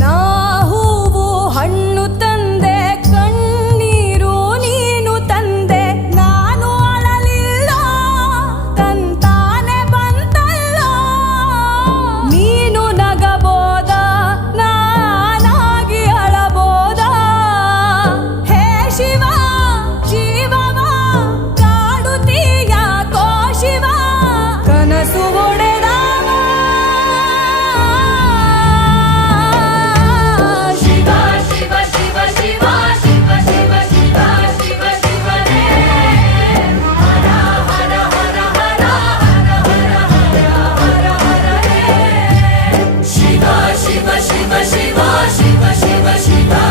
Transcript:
ನಾ ಹೂವು ಹಣ್ಣು ತಂದೆ ಕಣ್ಣೀರು ನೀನು ತಂದೆ ನಾನು ಅಳಲಿಲ್ಲ ತಂತಾನೆ ಬಂತಲ್ಲ ನೀನು ನಗಬೋದ ನಾನಾಗಿ ಅಳಬೋದ ಹೇ ಶಿವ ಜೀವವ ಕಾಡುತ್ತೀಯ ಕೋ ಶಿವ ಕನಸು ಒಡೆದ Shiva, Shiva, Shiva, Shiva, Shiva, Shiva.